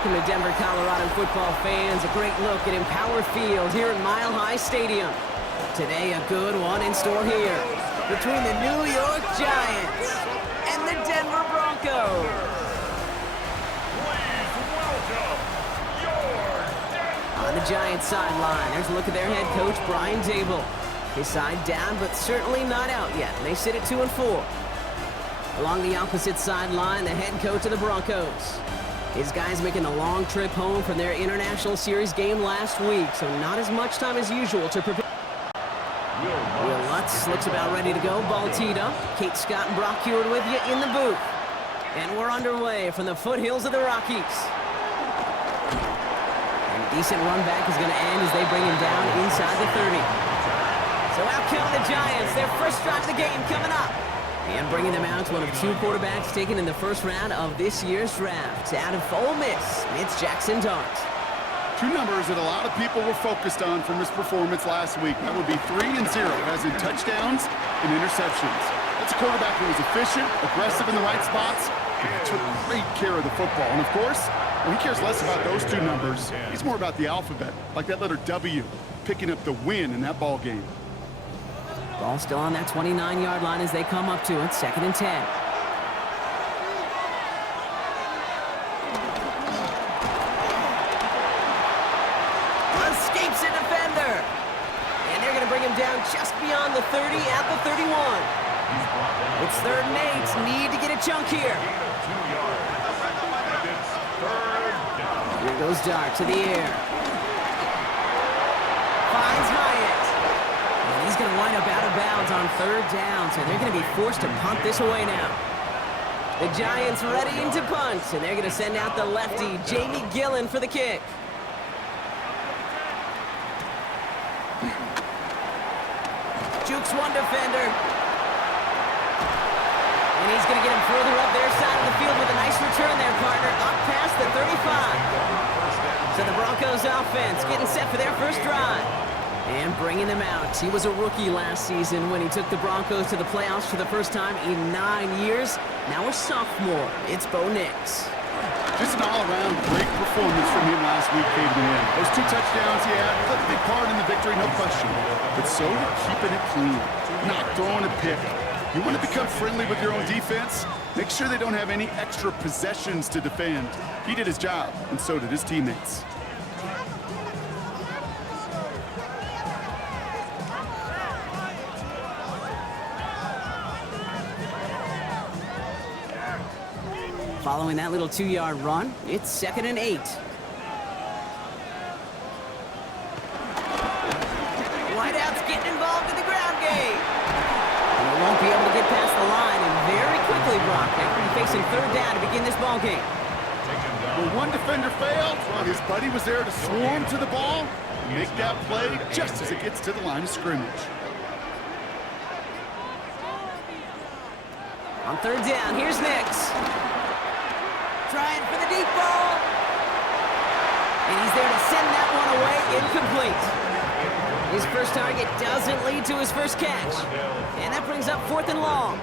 Welcome to Denver, Colorado football fans. A great look at Empower Field here at Mile High Stadium. Today, a good one in store here between the New York Giants and the Denver Broncos. On the Giants sideline, there's a look at their head coach, Brian Dable. His side down, but certainly not out yet. They sit at 2-4. Along the opposite sideline, the head coach of the Broncos. His guys making a long trip home from their International Series game last week, so not as much time as usual to prepare. Will Lutz looks about ready to go. Ball teed up. Kate Scott and Brock Hewitt with you in the booth. And we're underway from the foothills of the Rockies. And a decent run back is going to end as they bring him down inside the 30. So out come the Giants. Their first drive of the game coming up. And bringing them out, one of two quarterbacks taken in the first round of this year's draft. Out of Ole Miss, it's Jackson Dart. Two numbers that a lot of people were focused on from his performance last week. That would be 3 and 0, as in touchdowns and interceptions. That's a quarterback who was efficient, aggressive in the right spots, and took great care of the football. And of course, he cares less about those two numbers. He's more about the alphabet, like that letter W, picking up the win in that ball game. Ball still on that 29-yard line as they come up to it, 2nd and 10. Escapes a defender. And they're going to bring him down just beyond the 30 at the 31. It's 3rd and 8. Need to get a chunk here. Here goes Dart to the air. Finds Hyatt. He's going to wind up out of bounds on 3rd down, so they're going to be forced to punt this away now. The Giants ready to punt, and they're going to send out the lefty, Jamie Gillen, for the kick. Jukes one defender. And he's going to get him further up their side of the field with a nice return there, partner, up past the 35. So the Broncos offense getting set for their first drive. And bringing them out. He was a rookie last season when he took the Broncos to the playoffs for the first time in 9 years. Now a sophomore. It's Bo Nix. Just an all-around great performance from him last week came to the end. Those 2 touchdowns he had played a big part in the victory, no question. But so did keeping it clean, not throwing a pick. You want to become friendly with your own defense? Make sure they don't have any extra possessions to defend. He did his job, and so did his teammates. Following that little 2-yard run, it's 2nd and 8. Whiteout's getting involved in the ground game. And he won't be able to get past the line, and very quickly, Brock, they're going to be facing 3rd down to begin this ball game. Well, one defender failed. Well, his buddy was there to swarm to the ball and make that play just as it gets to the line of scrimmage. On 3rd down, here's Nix. Trying for the deep ball. And he's there to send that one away, incomplete. His first target doesn't lead to his first catch. And that brings up 4th and long.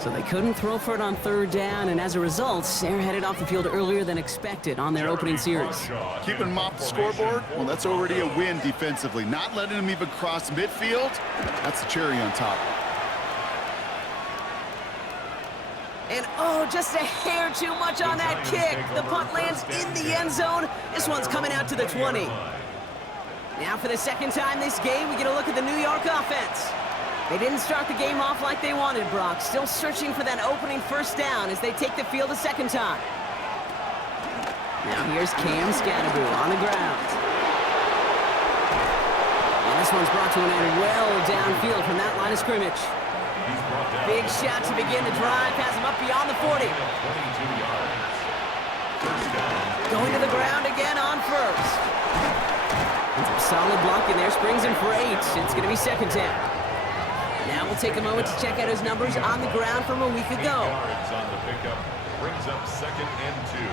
So they couldn't throw for it on 3rd down, and as a result, they're headed off the field earlier than expected on their opening series. Keeping them off the scoreboard, well, that's already a win defensively. Not letting them even cross midfield, that's the cherry on top. And oh, just a hair too much on that kick. The punt lands in the end zone. This one's coming out to the 20. Now for the 2nd time this game, we get a look at the New York offense. They didn't start the game off like they wanted, Brock. Still searching for that opening 1st down as they take the field a 2nd time. Now here's Cam Scatteroo on the ground. And this one's brought to an end well downfield from that line of scrimmage. Big shot to begin the drive, has him up beyond the 40. Going to the ground again on 1st. And some solid blocking there, springs him for 8. It's going to be 2nd down. Now we'll take a moment to check out his numbers on the ground from a week ago. On the pickup, brings up 2nd and 2.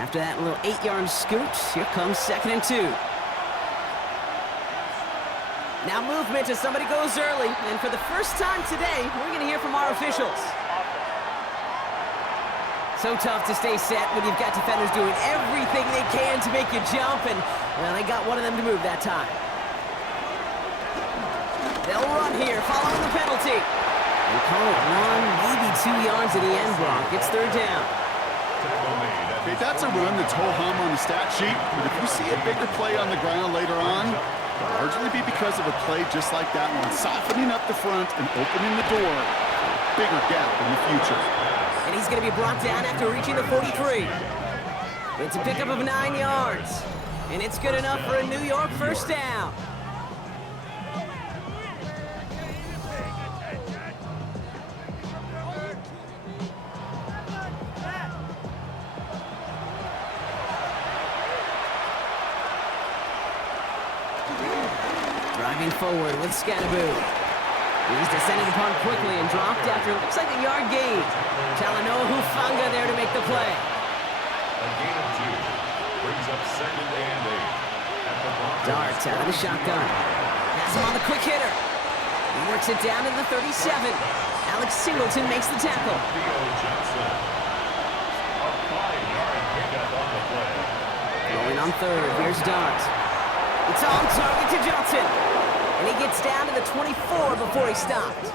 After that little 8-yard scoot, here comes 2nd and 2. Now movement as somebody goes early, and for the first time today, we're going to hear from our officials. So tough to stay set when you've got defenders doing everything they can to make you jump, and well, they got one of them to move that time. They'll run here, following the penalty. They call it 1, maybe 2 yards at the end, Brock. It's 3rd down. Okay, that's a run that's ho-hum on the stat sheet, but if you see a bigger play on the ground later on, it'll largely be because of a play just like that one, softening up the front and opening the door for a bigger gap in the future. And he's going to be brought down after reaching the 43. It's a pickup of 9 yards, and it's good enough for a New York first down. Driving forward with Scatterboot. He's descended upon quickly and dropped after looks like a yard gain. Talanoa Hufanga there to make the play. A gain of 2 brings up 2nd and 8. At the Broncos. Darts out of the shotgun. Has him on the quick hitter. He works it down to the 37. Alex Singleton makes the tackle. Theo Johnson. A 5-yard pickup on the play. Going on 3rd. Here's Dart. It's on target to Johnson. And he gets down to the 24 before he stopped.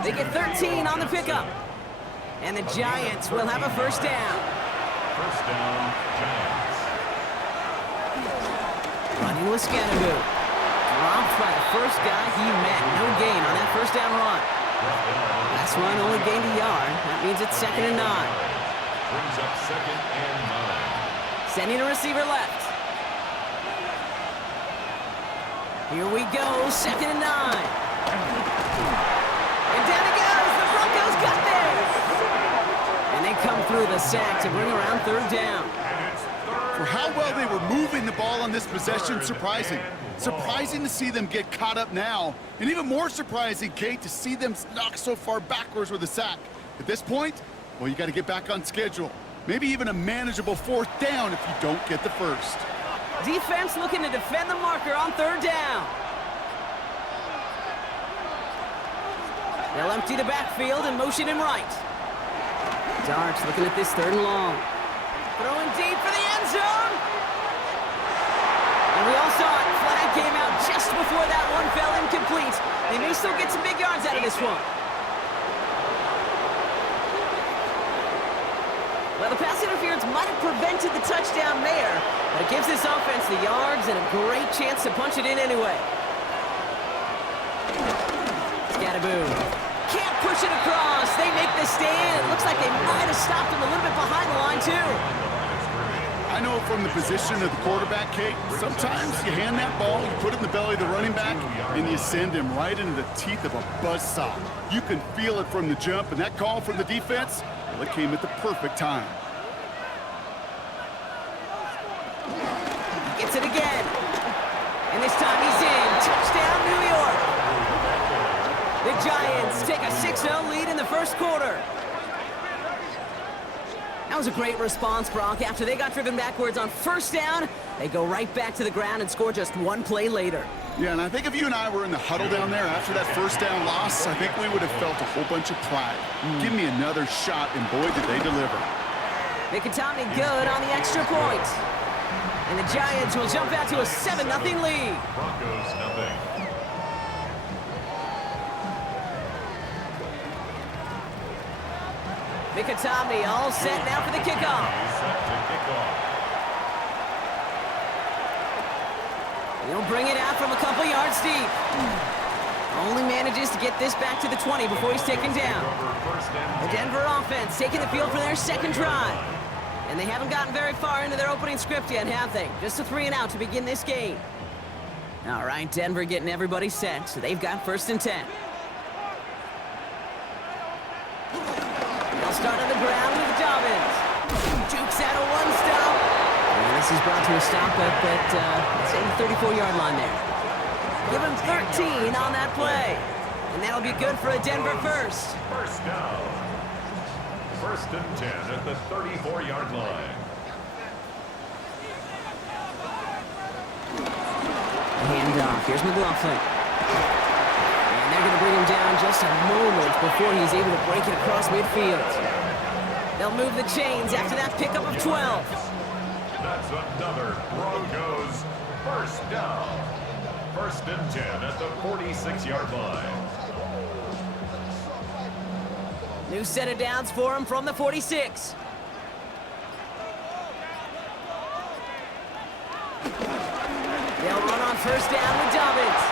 They get 13 on the pickup. And the Giants will have a first down. First down, Giants. Running with Scatterboot. Dropped by the first guy he met. No gain on that first down run. Last run only gained a yard. That means it's 2nd and 9. Brings up 2nd and 9. Sending a receiver left. Here we go, 2nd and 9. And down it goes, the Broncos got this! And they come through the sack to bring around 3rd down. For how well they were moving the ball on this possession, surprising. Surprising to see them get caught up now. And even more surprising, Kate, to see them knock so far backwards with a sack. At this point, well, you got to get back on schedule. Maybe even a manageable 4th down if you don't get the first. Defense looking to defend the marker on 3rd down. They'll empty the backfield and motion him right. Darts looking at this 3rd and long. Throwing deep for the end zone. And we all saw it. Flag came out just before that one fell incomplete. They may still get some big yards out of this one. Well, the pass interference might have prevented the touchdown there, but it gives this offense the yards and a great chance to punch it in anyway. Scatterboot. Can't push it across. They make the stand. It looks like they might have stopped him a little bit behind the line, too. I know from the position of the quarterback, Kate, sometimes you hand that ball, you put it in the belly of the running back, and you send him right into the teeth of a buzzsaw. You can feel it from the jump, and that call from the defense, well, it came at the perfect time. He gets it again. And this time he's in. Touchdown, New York. The Giants take a 6-0 lead in the first quarter. That was a great response, Brock. After they got driven backwards on 1st down, they go right back to the ground and score just 1 play later. Yeah, and I think if you and I were in the huddle down there after that 1st down loss, I think we would have felt a whole bunch of pride. Give me another shot, and boy, did they deliver. Mikitani good on the extra point. And the Giants will jump out to a 7-0 lead. Broncos nothing. Mikitani all set now for the kickoff. Set to kick off. He'll bring it out from a couple yards deep. Only manages to get this back to the 20 before he's taken down. The Denver offense taking the field for their 2nd drive. And they haven't gotten very far into their opening script yet, have they? Just a 3-and-out to begin this game. All right, Denver getting everybody set, so they've got 1st and 10. They'll start on the ground with Dobbins. Jukes out a 1-stop. And this is brought to a stop at say the 34-yard line there. Give him 13 on that play. And that'll be good for a Denver first. First down. 1st and 10 at the 34-yard line. Handoff. Here's McLaughlin. And they're going to bring him down just a moment before he's able to break it across midfield. They'll move the chains after that pickup of 12. That's another Broncos first down. 1st and 10 at the 46-yard line. New set of downs for him from the 46. They'll run on 1st down with Dobbins.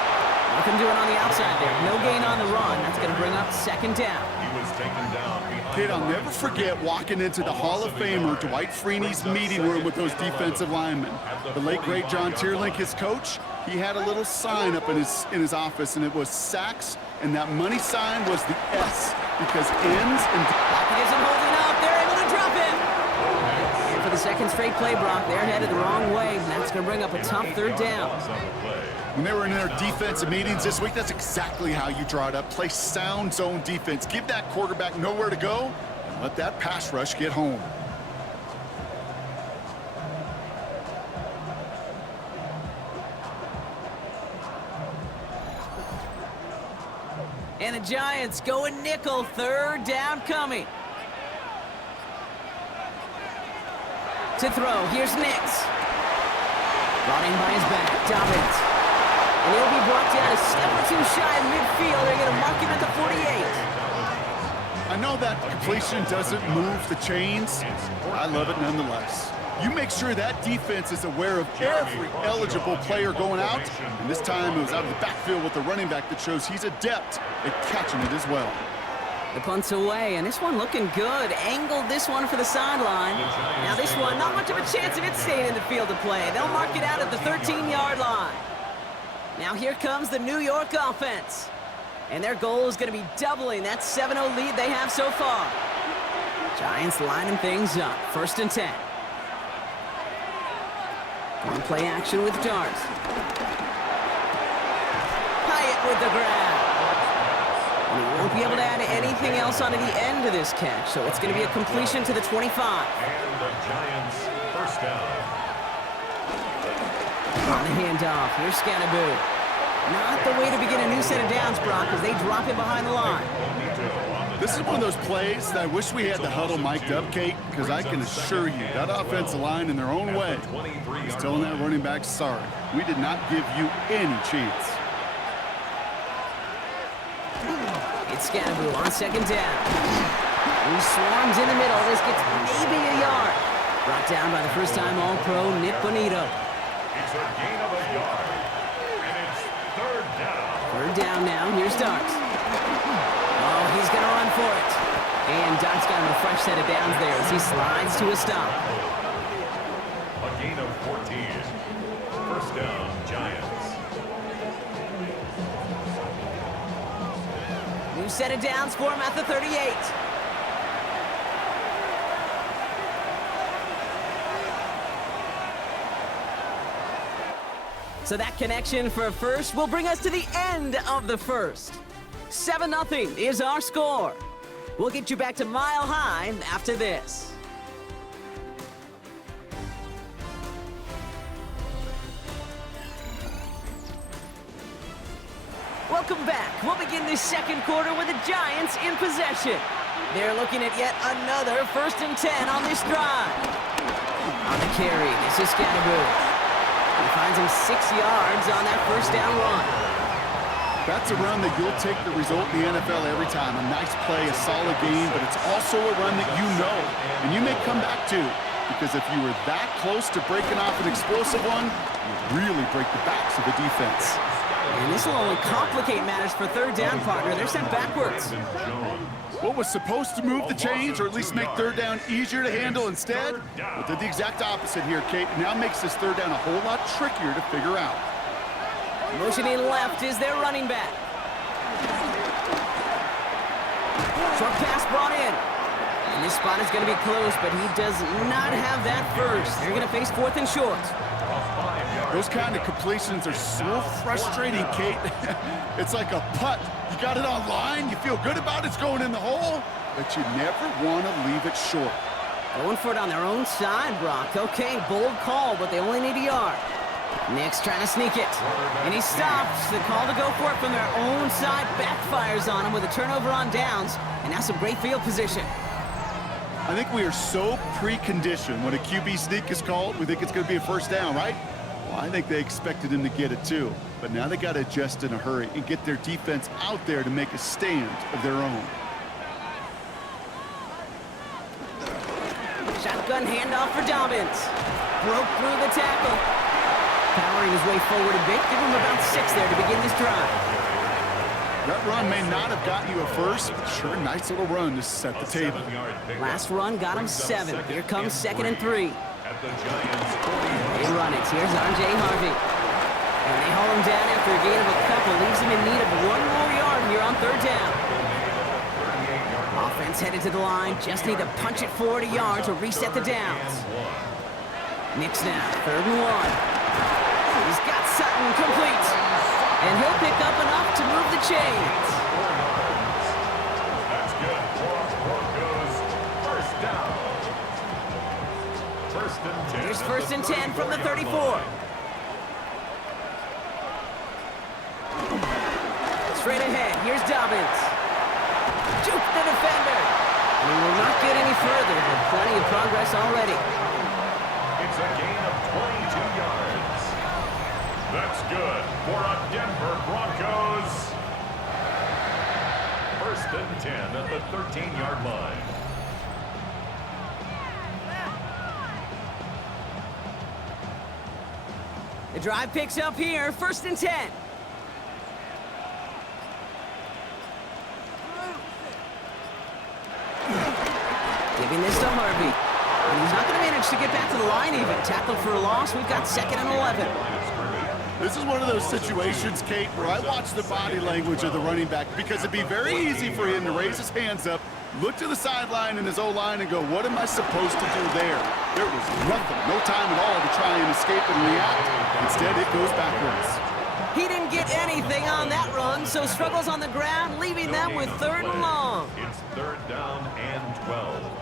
Nothing doing on the outside there. No gain on the run. That's going to bring up 2nd down. He was taken down behind. Kid, I'll never forget walking into the Hall of Famer Dwight Freeney's meeting room with those defensive linemen. The late, great John Tierlink, his coach, he had a little sign up in his office, and it was sacks, and that money sign was the S, because ends and... Lockett isn't holding up. They're able to drop him. And for the 2nd straight play, Brock, they're headed the wrong way, and that's going to bring up a tough 3rd down. When they were in their defensive meetings this week, that's exactly how you draw it up. Play sound zone defense. Give that quarterback nowhere to go, and let that pass rush get home. And the Giants going nickel. 3rd down coming. To throw, here's Nix. Running by his back, Dobbins. And he'll be brought down a step or two shy of midfield. They're going to mark him at the 48. I know that completion doesn't move the chains. I love it nonetheless. You make sure that defense is aware of every eligible player going out. And this time it was out of the backfield with the running back that shows he's adept at catching it as well. The punt's away, and this one looking good. Angled this one for the sideline. Now this one, not much of a chance of it staying in the field of play. They'll mark it out at the 13-yard line. Now here comes the New York offense. And their goal is going to be doubling that 7-0 lead they have so far. Giants lining things up. 1st and 10. On play action with Darts. Hyatt with the grab. And he won't be able to add anything else onto the end of this catch, so it's going to be a completion to the 25. And the Giants first down. On the handoff, here's Scannaboo. Not the way to begin a new set of downs, Brock, as they drop him behind the line. This is one of those plays that I wish we had the huddle mic'd up, Kate, because I can assure you that offensive line in their own way is telling that running back, sorry, we did not give you any chance. It's Scannaboo on 2nd down. He swarms in the middle. This gets maybe a yard. Brought down by the first-time All-Pro, Nick Bonito. It's a gain of a yard. And it's 3rd down. 3rd down now. Here's Darts. Oh, he's going to run for it. And Darts got him a fresh set of downs there as he slides to a stop. A gain of 14. 1st down, Giants. New set of downs for him at the 38. So that connection for first will bring us to the end of the first. 7-0 is our score. We'll get you back to Mile High after this. Welcome back. We'll begin this 2nd quarter with the Giants in possession. They're looking at yet another 1st and 10 on this drive. On the carry, this is Scannaboo. He finds him 6 yards on that 1st down run. That's a run that you'll take the result in the NFL every time. A nice play, a solid game, but it's also a run that you know, and you may come back to, because if you were that close to breaking off an explosive one, you'd really break the backs of the defense. And this will only complicate matters for 3rd down, partner. They're sent backwards. What was supposed to move the chains, or at least make 3rd down easier to handle instead, well, did the exact opposite here, Kate. Now makes this 3rd down a whole lot trickier to figure out. Motioning left is their running back. Short pass brought in. And this spot is going to be close, but he does not have that first. They're going to face 4th and short. Those kind of completions are so frustrating, Kate. It's like a putt. You got it on line, you feel good about it's going in the hole, but you never want to leave it short. Going for it on their own side, Brock. Okay, bold call, but they only need a yard. Nick's trying to sneak it. And he stops. The call to go for it from their own side backfires on him with a turnover on downs. And now some great field position. I think we are so preconditioned when a QB sneak is called, we think it's going to be a first down, right? Well, I think they expected him to get it too. But now they got to adjust in a hurry and get their defense out there to make a stand of their own. Shotgun handoff for Dobbins. Broke through the tackle. Powering his way forward a bit. Give him about 6 there to begin this drive. That run may not have got you a first, but sure, nice little run to set the table. Last run got him 7. Here comes 2nd and 3. They run it. Here's R.J. Harvey. And they haul him down after a gain of a couple. Leaves him in need of 1 more yard here on 3rd down. Offense headed to the line. Just need to punch it forward a yard to reset the downs. Knicks now. 3rd and 1. He's got Sutton complete. And he'll pick up enough to move the chains. That's good for Broncos. First down. 1st and 10. Here's 1st and 10 from the 34. Straight ahead. Here's Dobbins. Juke the defender. And he will not get any further, but plenty of progress already. It's a gain of 22 yards. That's good for a Denver Broncos. 1st and 10 at the 13-yard line. The drive picks up here. 1st and 10. Giving this to Harvey. And he's not going to manage to get back to the line even. Tackled for a loss. We've got 2nd and 11. This is one of those situations, Kate, where I watch the body language of the running back because it'd be very easy for him to raise his hands up, look to the sideline in his O-line and go, what am I supposed to do there? There was nothing, no time at all to try and escape and react. Instead, it goes backwards. He didn't get anything on that run, so struggles on the ground, leaving them with 3rd and long. It's 3rd down and 12.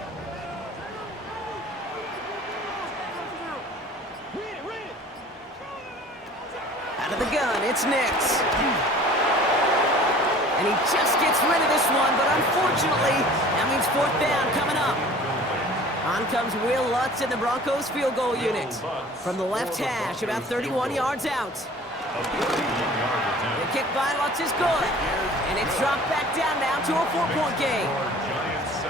Out of the gun, it's Nix. And he just gets rid of this one, but unfortunately, that means 4th down coming up. On comes Will Lutz in the Broncos field goal unit. From the left hash, about 31 yards out. The kick by Lutz is good. And it's dropped back down now to a 4-point game.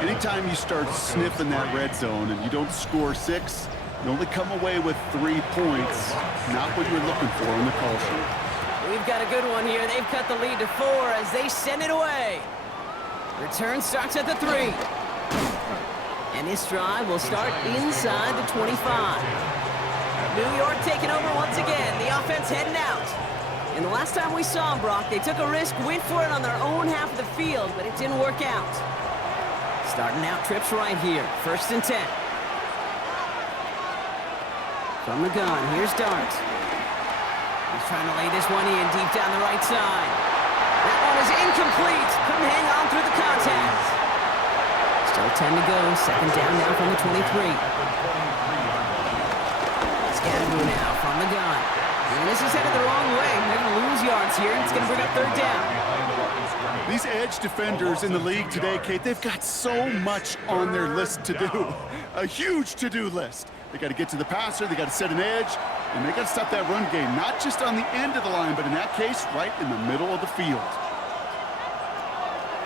Anytime you start sniffing that red zone and you don't score 6, you only come away with 3 points. Not what you're looking for on the call sheet. We've got a good one here. They've cut the lead to 4 as they send it away. Return starts at the 3. And this drive will start inside the 25. New York taking over once again. The offense heading out. And the last time we saw them, Brock, they took a risk, went for it on their own half of the field, but it didn't work out. Starting out trips right here. 1st and 10. From the gun, here's Dart. He's trying to lay this one in deep down the right side. That one is incomplete. Couldn't hang on through the contact. Still 10 to go. 2nd down now from the 23. Scatterboo now from the gun. And this is headed the wrong way. They're going to lose yards here. It's going to bring up 3rd down. These edge defenders in the league today, Kate, they've got so much on their list to do. A huge to-do list. They got to get to the passer, they got to set an edge, and they got to stop that run game, not just on the end of the line, but in that case, right in the middle of the field.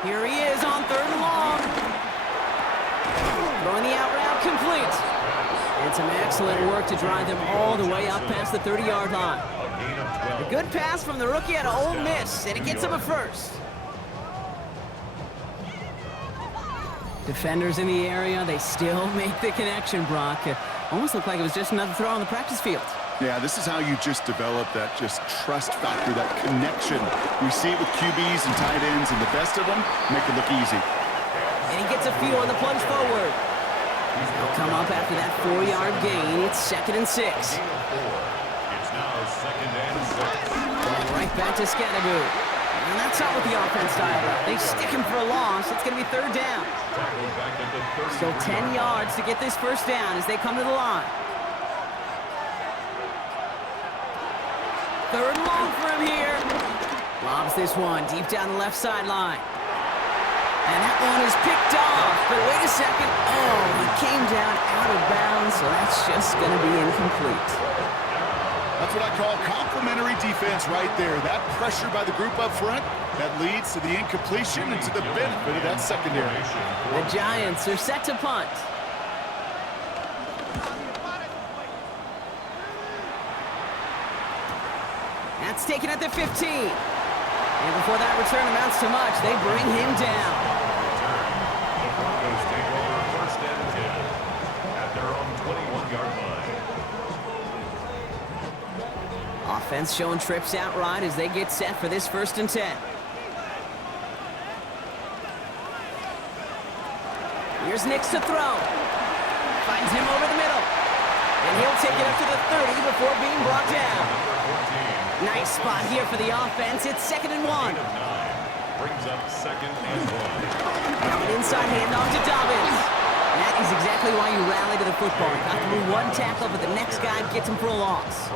Here he is on 3rd and long. Throwing the out route complete. And some excellent work to drive them all the way up past the 30-yard line. A good pass from the rookie out of Ole Miss, and it gets him a first. Defenders in the area, they still make the connection, Brock. Almost looked like it was just another throw on the practice field. Yeah, this is how you just develop that just trust factor, that connection. We see it with QBs and tight ends, and the best of them make it look easy. And he gets a few on the plunge forward. He'll come up after that 4-yard gain. It's 2nd and 6. It's now 2nd and 6. Going right back to Scatterboo. And that's not what the offense dialed up. They stick him for a loss. It's going to be 3rd down. Still 10 yards to get this 1st down as they come to the line. Third and long for him here. Lobs this one deep down the left sideline. And that one is picked off. But wait a second. Oh, he came down out of bounds, so that's just going to be incomplete. That's what I call complimentary defense right there. That pressure by the group up front, that leads to the incompletion and to the benefit of that secondary. The Giants are set to punt. That's taken at the 15. And before that return amounts to much, they bring him down. The Broncos take over first and 10 at their own 21-yard line. Offense showing trips out right as they get set for this first and 10. Here's Nix to throw. Finds him over the middle. And he'll take it up to the 30 before being brought down. Nice spot here for the offense. It's 2nd and 1. Brings up 2nd and 1. Now an inside handoff to Dobbins. And that is exactly why you rally to the football. Got through one tackle, but the next guy gets him for a loss.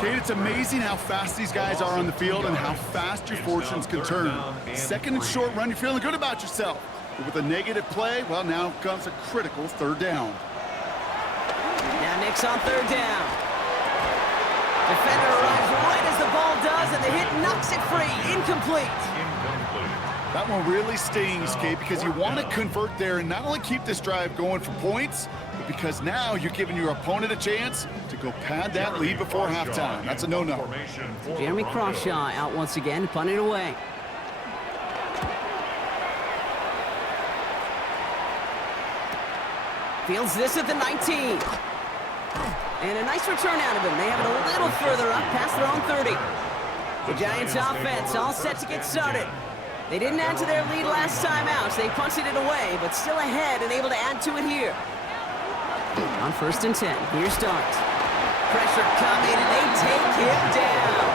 Kate, it's amazing how fast these guys are on the field and how fast your fortunes can turn. 2nd and short run, you're feeling good about yourself. But with a negative play, well, now comes a critical 3rd down. Now Nix on 3rd down. Defender arrives right as the ball does, and the hit knocks it free. Incomplete. That one really stings, Kate, because you want to convert there and not only keep this drive going for points, but because now you're giving your opponent a chance to go pad that lead before halftime. That's a no-no. Jeremy Crawshaw out once again, punted away. Fields this at the 19. And a nice return out of him. They have it a little further up past their own 30. The Giants offense all set to get started. They didn't add to their lead last time out, so they punted it away, but still ahead and able to add to it here. On 1st and 10, here's Dart. Pressure coming, and they take him down.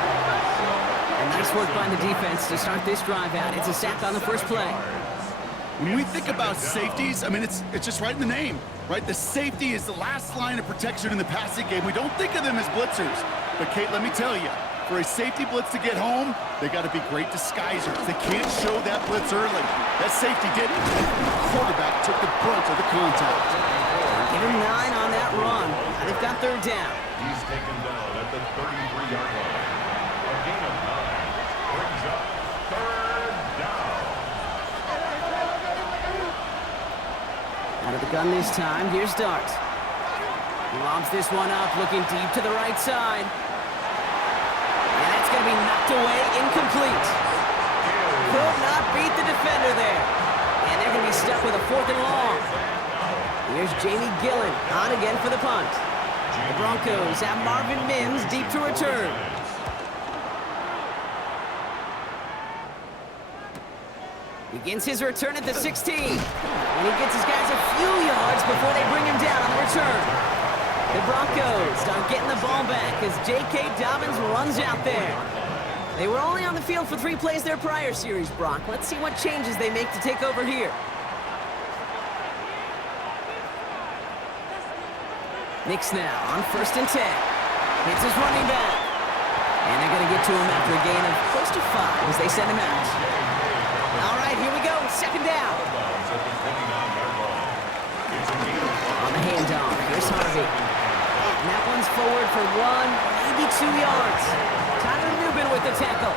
And nice work by the defense to start this drive out. It's a sack on the first play. When we think about safeties, I mean, it's just right in the name, right? The safety is the last line of protection in the passing game. We don't think of them as blitzers. But, Kate, let me tell you, for a safety blitz to get home, they got to be great disguisers. They can't show that blitz early. That safety didn't. The quarterback took the brunt of the contact. Give him 9 on that run. They've got 3rd down. He's taken down at the 33-yard line. A gain of 9 brings up 3rd down. Out of the gun this time, here's Dart. He lobs this one up, looking deep to the right side. And that's going to be knocked away, incomplete. Could not beat the defender there. And they're going to be stuck with a 4th and long. Here's Jamie Gillen on again for the punt. The Broncos have Marvin Mims deep to return. Begins his return at the 16. And he gets his guys a few yards before they bring him down on the return. The Broncos start getting the ball back as J.K. Dobbins runs out there. They were only on the field for 3 plays their prior series, Brock. Let's see what changes they make to take over here. Nix now on 1st and 10. Hits his running back. And they're going to get to him after a gain of close to 5 as they send him out. All right, here we go. 2nd down. On the handoff, here's Harvey. And that one's forward for 1, maybe 2 yards. Tyler Nubin with the tackle.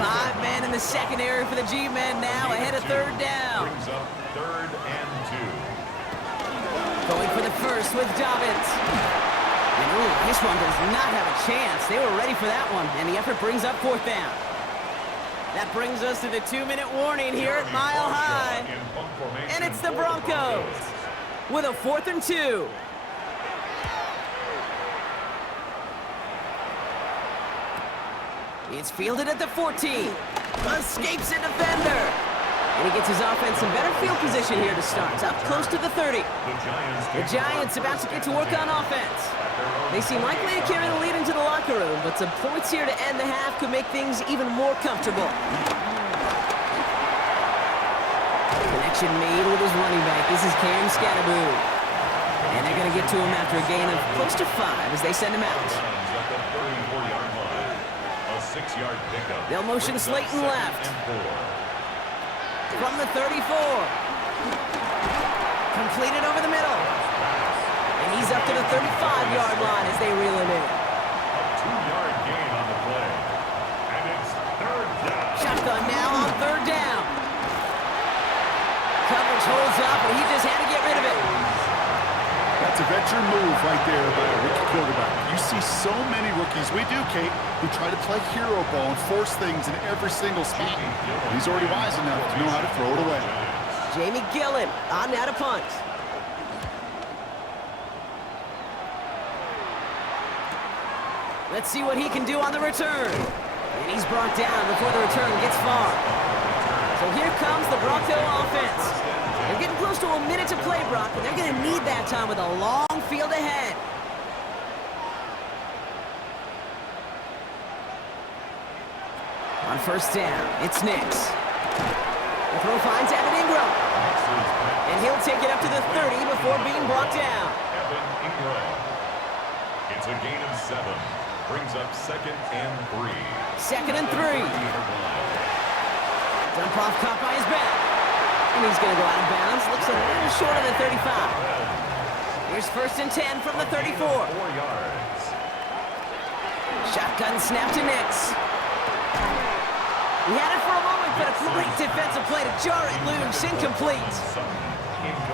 5 men in the secondary for the G-men now ahead of 3rd down. Brings up 3rd and 2. Going for the first with Dobbins. And ooh, this one does not have a chance. They were ready for that one, and the effort brings up 4th down. That brings us to the 2-minute warning here at Mile High. And it's the Broncos with a 4th and 2. It's fielded at the 14. Escapes a defender. And he gets his offense in better field position here to start. It's up close to the 30. The Giants about to get to work on offense. They seem likely to carry the lead into the locker room, but some points here to end the half could make things even more comfortable. Connection made with his running back. This is Cam Scatteroo. And they're going to get it to him after a gain of close to 5 as they send him out. At the 34-yard line. A 6-yard pickup. They'll motion Slayton left. From the 34. Completed over the middle. And he's up to the 35-yard line as they reel him in. A 2-yard gain on the play. And it's third down. Shotgun now on third down. Coverage holds up, and he just had to get rid of it. That's a veteran move right there by a rookie quarterback. You see so many rookies, we do, Kate, who try to play hero ball and force things in every single spot. He's already wise enough to know how to throw it away. Jamie Gillen on now to punt. Let's see what he can do on the return. And he's brought down before the return gets far. So here comes the Bronco offense. They're getting close to a minute to play, Brock, and they're going to need that time with a long field ahead. On first down, it's Nix. The throw finds Evan Ingram. And he'll take it up to the 30 before being brought down. Evan Ingram. It's a gain of 7. Brings up 2nd and 3. 2nd and 3. Dump off caught by his back. And he's going to go out of bounds. Looks a little short of the 35. Here's 1st and 10 from the 34. 4 yards. Shotgun snap to Nix. He had it for a moment, but a great defensive play to jar it loose. Incomplete.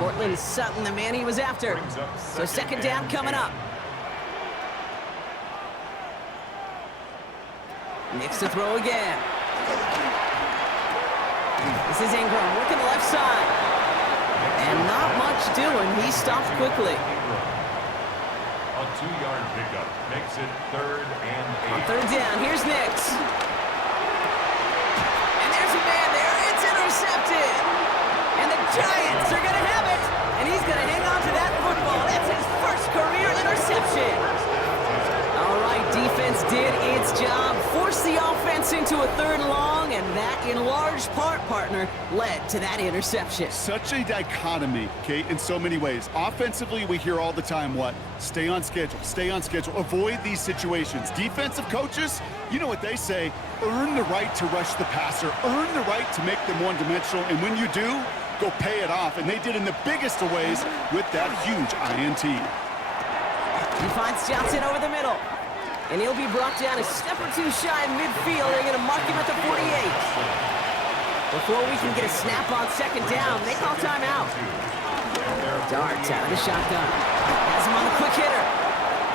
Cortland Sutton, the man he was after. So 2nd down coming up. Nix to throw again. This is Ingram working the left side. And not much doing. He stopped quickly. A 2-yard pickup makes it 3rd and 8. On 3rd down, here's Nix. And there's a man there. It's intercepted. And the Giants are going to have it. And he's going to hang on to that football. That's his first career interception. All right, defense did its job. Forced the offense into a 3rd and long, and that, in large part, partner, led to that interception. Such a dichotomy, Kate, in so many ways. Offensively, we hear all the time what? Stay on schedule, avoid these situations. Defensive coaches, you know what they say, earn the right to rush the passer, earn the right to make them one-dimensional, and when you do, go pay it off. And they did in the biggest of ways with that huge INT. He finds Johnson over the middle. And he'll be brought down a step or two shy of midfield. They're going to mark him at the 48. Before we can get a snap on 2nd down, they call timeout. Dart out of the shotgun. Has him on the quick hitter.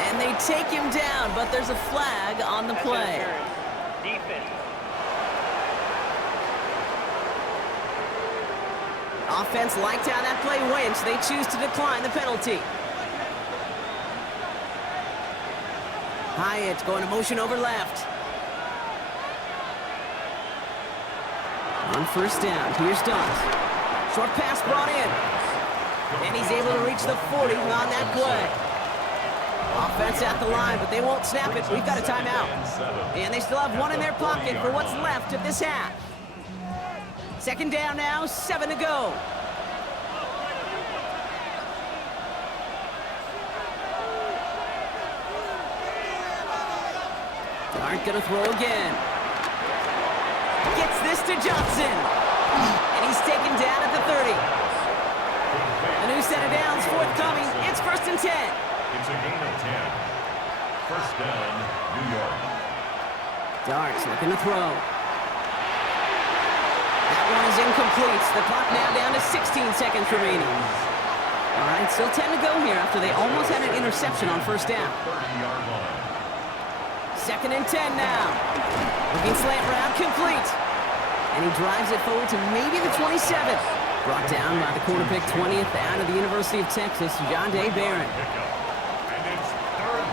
And they take him down, but there's a flag on the play. Offense liked how that play went, so they choose to decline the penalty. Hyatt going to motion over left. On 1st down, here's Dunt. Short pass brought in. And he's able to reach the 40 on that play. Offense at the line, but they won't snap it. We've got a timeout. And they still have one in their pocket for what's left of this half. 2nd down now, 7 to go. Aren't going to throw again. Gets this to Johnson. And he's taken down at the 30. A new set of downs forthcoming. It's 1st and 10. It's a gain of 10. 1st down, New York. Darts looking to throw. That one is incomplete. The clock now down to 16 seconds remaining. All right, still 10 to go here after they almost had an interception on 1st down. 30-yard line. 2nd and 10 now. Looking slant route complete. And he drives it forward to maybe the 27th. Brought down by the corner pick 20th out of the University of Texas, John Day Barron.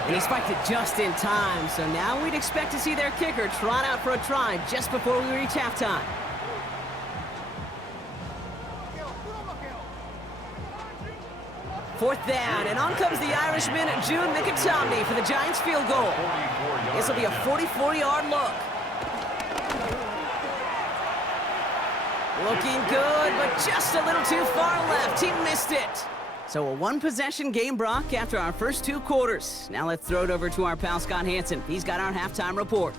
And he spiked it just in time, so now we'd expect to see their kicker trot out for a try just before we reach halftime. Fourth down, and on comes the Irishman, June Mikitomney, for the Giants field goal. This will be a 44-yard look. Looking good, but just a little too far left. He missed it. So a one-possession game, Brock, after our first 2 quarters. Now let's throw it over to our pal Scott Hansen. He's got our halftime report.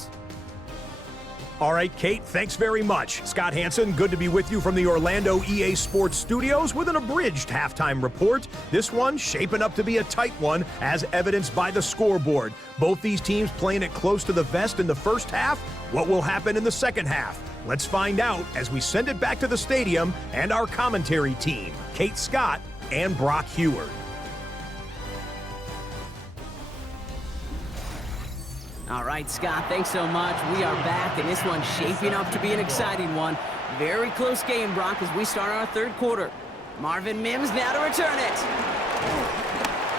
All right, Kate, thanks very much. Scott Hansen, good to be with you from the Orlando EA Sports Studios with an abridged halftime report. This one shaping up to be a tight one, as evidenced by the scoreboard. Both these teams playing it close to the vest in the first half. What will happen in the second half? Let's find out as we send it back to the stadium and our commentary team, Kate Scott and Brock Heward. All right, Scott, thanks so much. We are back, and this one's shaping up to be an exciting one. Very close game, Brock, as we start our third quarter. Marvin Mims now to return it.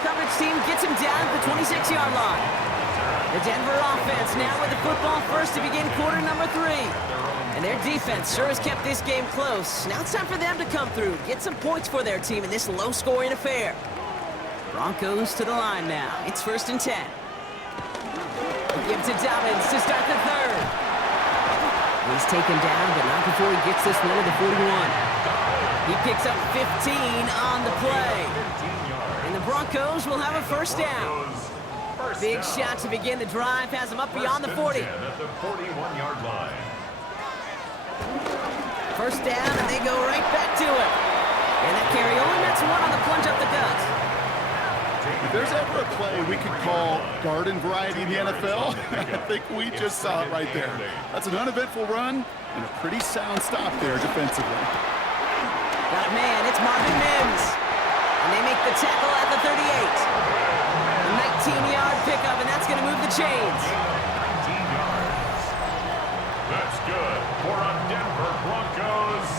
Coverage team gets him down at the 26-yard line. The Denver offense now with the football first to begin quarter number 3. And their defense sure has kept this game close. Now it's time for them to come through, get some points for their team in this low-scoring affair. Broncos to the line now. It's 1st and 10. Give to Dobbins to start the third. He's taken down, but not before he gets this one to the 41. He picks up 15 on the play. And the Broncos will have a first down. Big shot to begin the drive, has him up beyond the 40. At the 41-yard line. First down, and they go right back to it. And that carry only nets 1 on the plunge up the gut. If there's ever a play we could call garden variety in the NFL, I think we just saw it right there. That's an uneventful run and a pretty sound stop there defensively. Got a man, it's Marvin Mims. And they make the tackle at the 38. A 19-yard pickup, and that's going to move the chains. 19 yards. That's good for a Denver Broncos.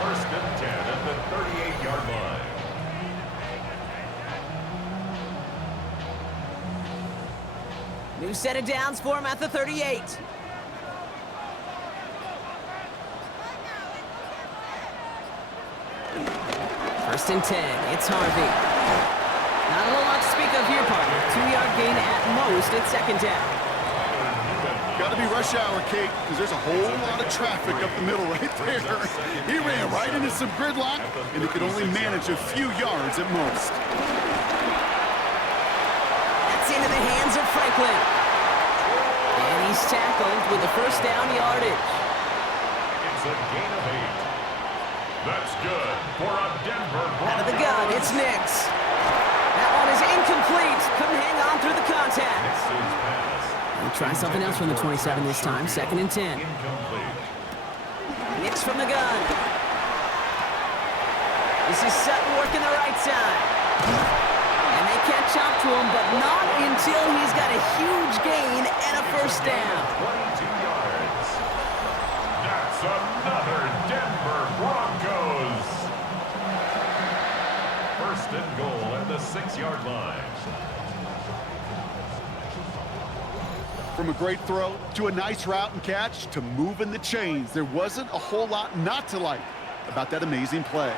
1st and 10 at the 38-yard line. New set of downs for him at the 38. First and 10, it's Harvey. Not a whole lot to speak of here, partner. 2-yard gain at most at 2nd down. Got to be rush hour, Kate, because there's a whole lot of traffic up the middle right there. He ran right into some gridlock, and he could only manage a few yards at most. Into the hands of Franklin. And he's tackled with the first down yardage. It's a gain of 8. That's good for a Denver Broncos. Out of the gun, it's Nix. That one is incomplete. Couldn't hang on through the contact. We'll try something else from the 27 this time. 2nd and 10. Incomplete. Nix from the gun. This is Sutton working the right side. And they catch up to him, but not until he's got a huge gain and a first down. 22 yards. That's another Denver Broncos. 1st and goal at the 6-yard line. From a great throw to a nice route and catch to moving the chains, there wasn't a whole lot not to like about that amazing play.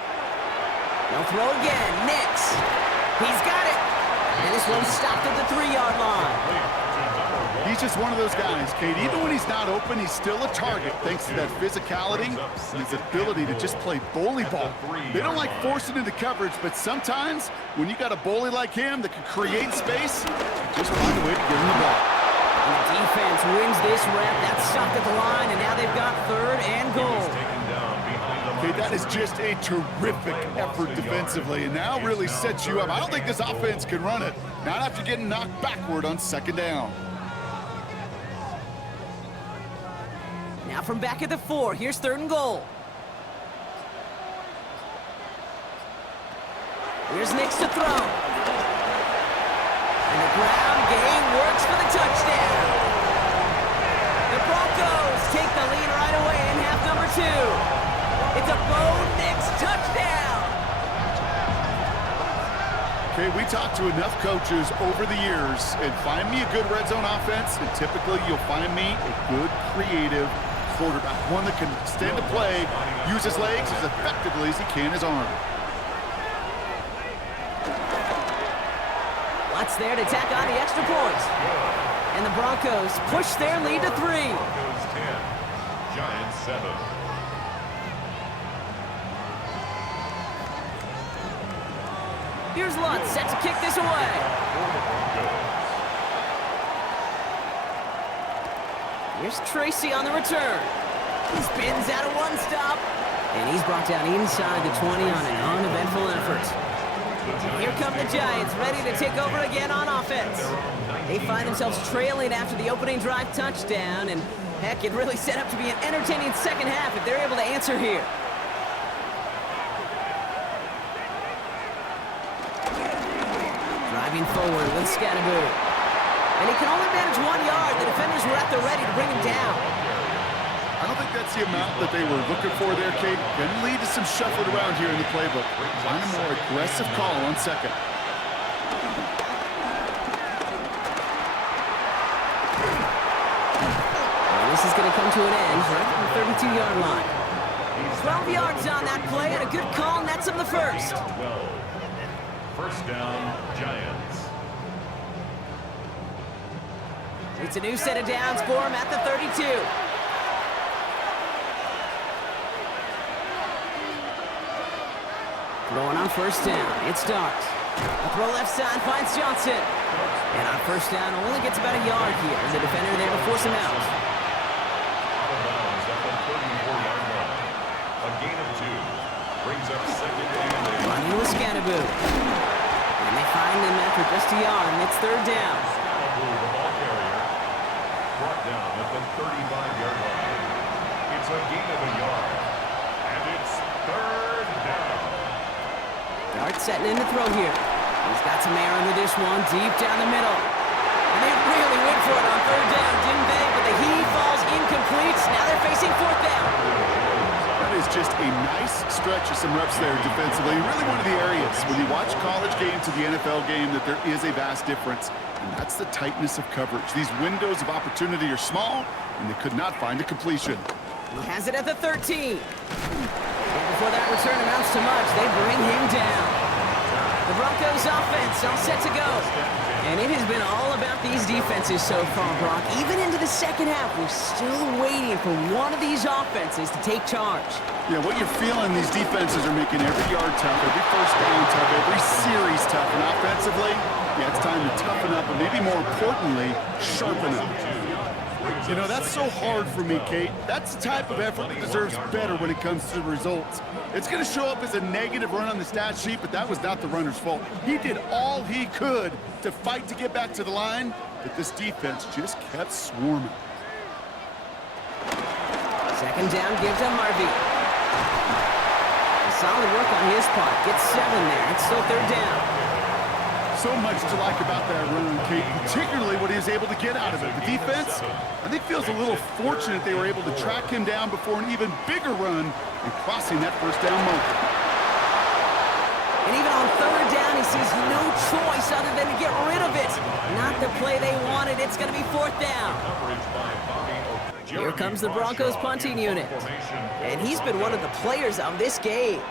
They'll throw again. Nix. He's got it. And this one's stopped at the 3-yard line. He's just one of those guys, Kate. Even when he's not open, he's still a target thanks to that physicality and his ability to just play bully ball. They don't like forcing into coverage, but sometimes when you got a bully like him that can create space, just find a way to get him the ball. And the defense wins this rep. That's stopped at the line, and now they've got 3rd and goal. Okay, that is just a terrific effort defensively, and now really sets you up. I don't think this offense can run it, not after getting knocked backward on 2nd down. Now from back at the 4, here's 3rd and goal. Here's Nix to throw. And the ground game works for the touchdown. The Broncos take the lead right away in half number 2. It's a Bo Nix touchdown. Okay, we talked to enough coaches over the years, and find me a good red zone offense, and typically you'll find me a good creative quarterback, one that can stand to play, use his legs as effectively as he can his arm. Watts there to tack on the extra point. And the Broncos push their lead to 3. Broncos 10, Giants 7. Here's Lutz, set to kick this away. Here's Tracy on the return. He spins out of one stop. And he's brought down inside the 20 on an uneventful effort. Here come the Giants, ready to take over again on offense. They find themselves trailing after the opening drive touchdown, and heck, it really set up to be an entertaining second half if they're able to answer here. Driving forward with Scatterboot. And he can only manage 1 yard. The defenders were at the ready to bring him down. I don't think that's the amount that they were looking for there, Kate. Can lead to some shuffling around here in the playbook. Find a more aggressive call on second. Well, this is going to come to an end right at the 32-yard line. 12 yards on that play, and a good call nets him the first. First down, Giants. It's a new set of downs for him at the 32. Throwing on first down, it's Starks. A throw left side finds Johnson. And on first down, only gets about a yard here. The defender there to force him out. Out of bounds at the 34-yard line. A gain of 2. Brings up second and 8. Running with Scatterboot. And they find him after just a yard, and it's third down. Scatterboot, the ball carrier. Brought down at the 35-yard line. It's a gain of a yard. And it's third down. Dart setting in to throw here. He's got some air under this one, deep down the middle. And they really went for it on third down, didn't they? But the he falls incomplete. Now they're facing fourth down. That is just a nice stretch of some reps there defensively. Really one of the areas when you watch college game to the NFL game that there is a vast difference. And that's the tightness of coverage. These windows of opportunity are small, and they could not find a completion. He has it at the 13. And before that return amounts to much, they bring him down. The Broncos offense all set to go. And it has been all about these defenses so far, Brock. Even into the second half, we're still waiting for one of these offenses to take charge. Yeah, what you're feeling, these defenses are making every yard tough, every first down tough, every series tough. And offensively, yeah, it's time to toughen up, and maybe more importantly, sharpen up. You know, that's so hard for me, Kate. That's the type of effort that deserves better when it comes to the results. It's going to show up as a negative run on the stat sheet, but that was not the runner's fault. He did all he could to fight to get back to the line, but this defense just kept swarming. Second down gives to Harvey. Solid work on his part. Gets 7 there. It's still third down. So much to like about that run, Kate, particularly what he was able to get out of it. The defense, I think, feels a little fortunate they were able to track him down before an even bigger run and crossing that first down marker. And even on third down, he sees no choice other than to get rid of it. Not the play they wanted. It's going to be fourth down. Here comes the Broncos punting unit. And he's been one of the players of this game.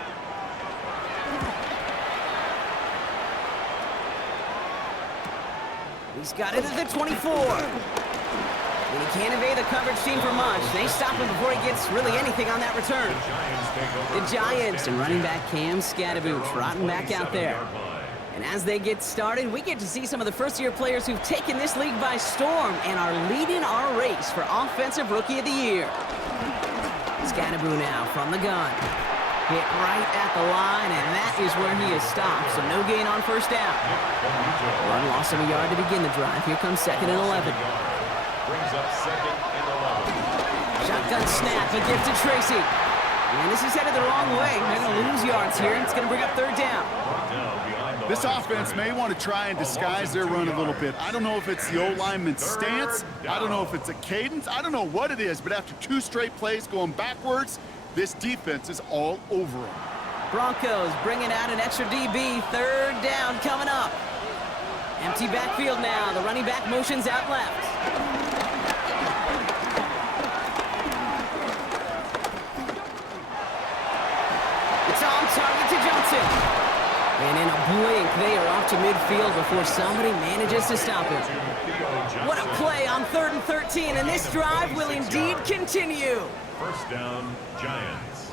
He's got it at the 24. And he can't evade the coverage team for much. They stop him before he gets really anything on that return. The Giants and running back Cam Scatterboot trotting back out there. And as they get started, we get to see some of the first-year players who've taken this league by storm and are leading our race for Offensive Rookie of the Year. Scatterboot now from the gun. Hit right at the line, and that is where he is stopped, so no gain on first down. One loss of a yard to begin the drive. Here comes second and 11. Brings up second and 11. Shotgun snap, a gift to Tracy. And this is headed the wrong way. They're going to lose yards here, and it's going to bring up third down. This offense may want to try and disguise their run a little bit. I don't know if it's the O-lineman's stance. I don't know if it's a cadence. I don't know what it is, but after 2 straight plays going backwards, this defense is all over them. Broncos bringing out an extra DB. Third down coming up. Empty backfield now. The running back motions out left. It's on target to Johnson. And in a blink, they are off to midfield before somebody manages to stop him. What a play on 3rd and 13, and this drive will indeed continue. First down, Giants.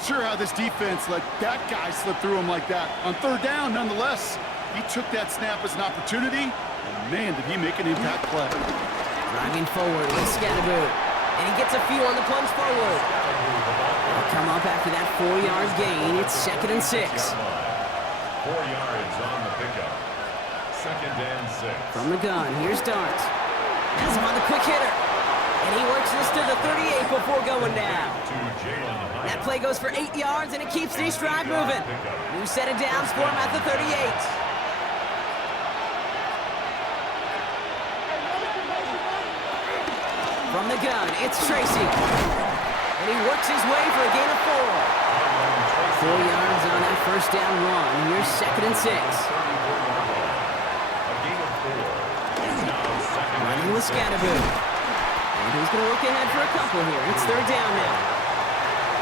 Not sure how this defense let that guy slip through him like that. On third down, nonetheless, he took that snap as an opportunity, and man, did he make an impact play. Driving forward with Scatterboot. And he gets a few on the plunge forward. They'll come up after that 4-yard gain. It's 2nd and 6. 4 yards on the pickup. 2nd and 6. From the gun, here's Dart. Has him on the quick hitter. And he works this to the 38 before going down. That play goes for 8 yards, and it keeps this drive moving. New set of downs for him at the 38. From the gun, it's Tracy. And he works his way for a gain of 4. 4 yards on that first down run. Here's 2nd and 6. Running with Scatterboot. And he's going to look ahead for a couple here. It's 3rd down now.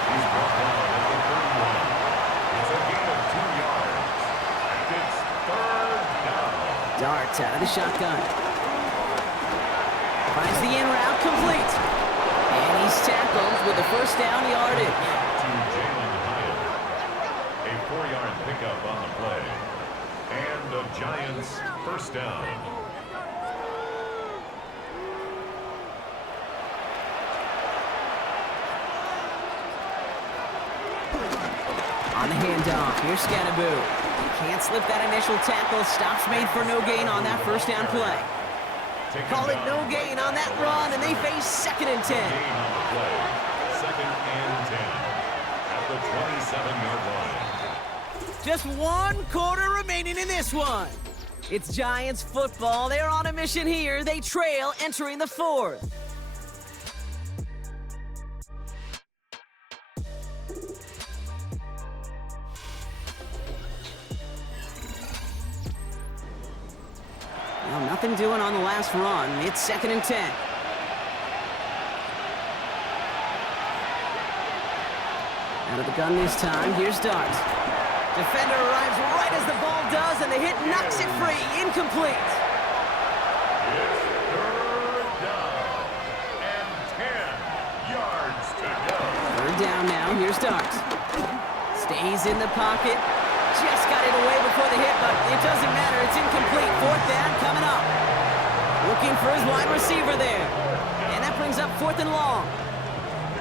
He's brought down at the 31. It's a gain of 2 yards. And it's 3rd down. Darts out of the shotgun. Finds the in route complete. And he's tackled with the first down yardage. To Jalen Hyatt. A 4-yard pickup on the play. And the Giants' first down. On the handoff, here's Scatterboot. Can't slip that initial tackle. Stops made for no gain on that first down play. Call it no gain on that run, and they face 2nd and 10. Gain on the play. 2nd and 10 at the 27-yard line. Just 1 quarter remaining in this one. It's Giants football. They're on a mission here. They trail entering the 4th. Well, nothing doing on the last run. It's 2nd and 10. Out of the gun this time. Here's Dart. Defender arrives right as the ball does, and the hit knocks it free. Incomplete. It's 3rd down and 10 yards to go. 3rd down now. Here's Dart. Stays in the pocket. Just got it away before the hit, but it doesn't matter. It's incomplete. 4th down coming up. Looking for his wide receiver there. And that brings up 4th and long.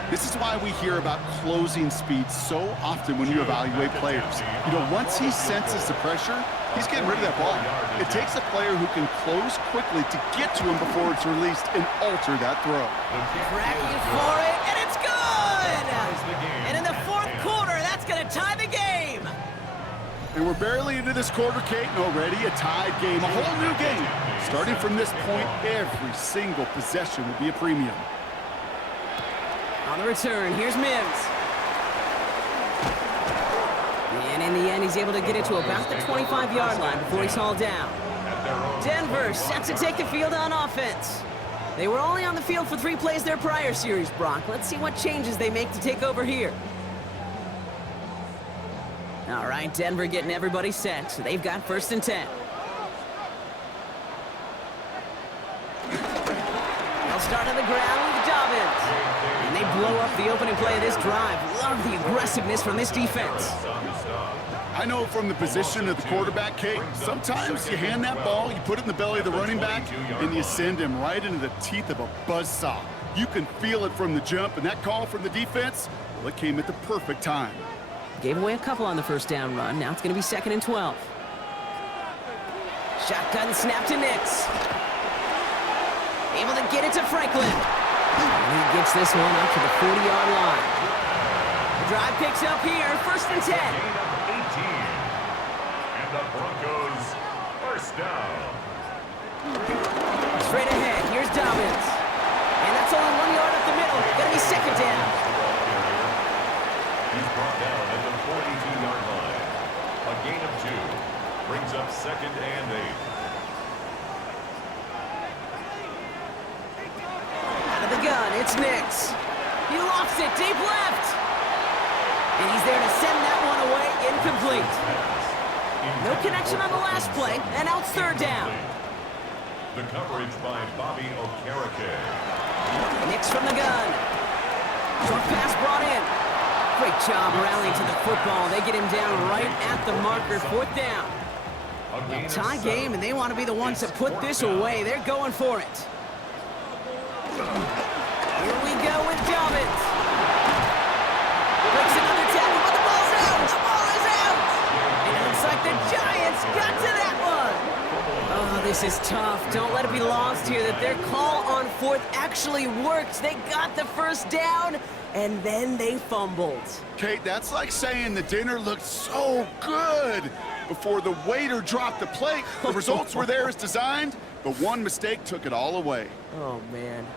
This is why we hear about closing speed so often when you evaluate players. You know, once he senses the pressure, he's getting rid of that ball. It takes a player who can close quickly to get to him before it's released and alter that throw. Tracking for it, and it's good! And in the 4th quarter, that's going to tie the game. And we're barely into this quarter, Kate, and already a tied game, a whole new game. Starting from this point, every single possession will be a premium. On the return, here's Mims. And in the end, he's able to get it to about the 25-yard line before he's hauled down. Denver set to take the field on offense. They were only on the field for 3 plays their prior series, Brock. Let's see what changes they make to take over here. All right, Denver getting everybody set. So they've got 1st and 10. They'll start on the ground with Dobbins. And they blow up the opening play of this drive. Love the aggressiveness from this defense. I know from the position of the quarterback, Kate, sometimes you hand that ball, you put it in the belly of the running back, and you send him right into the teeth of a buzzsaw. You can feel it from the jump, and that call from the defense, well, it came at the perfect time. Gave away a couple on the first down run. Now it's going to be 2nd and 12. Shotgun snap to Nix. Able to get it to Franklin. And he gets this one up to the 40-yard line. The drive picks up here, 1st and 10. Gain of 18. And the Broncos first down. Straight ahead, here's Dobbins. And that's only 1 yard up the middle. Gonna be 2nd down. He's brought down at the 42-yard line. A gain of 2 brings up 2nd and 8. Out of the gun, it's Nix. He lofts it deep left. And he's there to send that one away, incomplete. No connection on the last play, and now it's 3rd down. The coverage by Bobby Okereke. Nix from the gun. Short pass brought in. Great job rallying to the football. They get him down right at the marker, 4th down. A tie game, and they want to be the ones to put this away. They're going for it. Here we go with Dobbins. Breaks another tackle, but the ball's out. The ball is out. And it looks like the Giants got to that one. Oh, this is tough. Don't let it be lost here that their call on 4th actually worked. They got the 1st down, and then they fumbled. Kate, that's like saying the dinner looked so good before the waiter dropped the plate. The results were there as designed, but one mistake took it all away. Oh, man.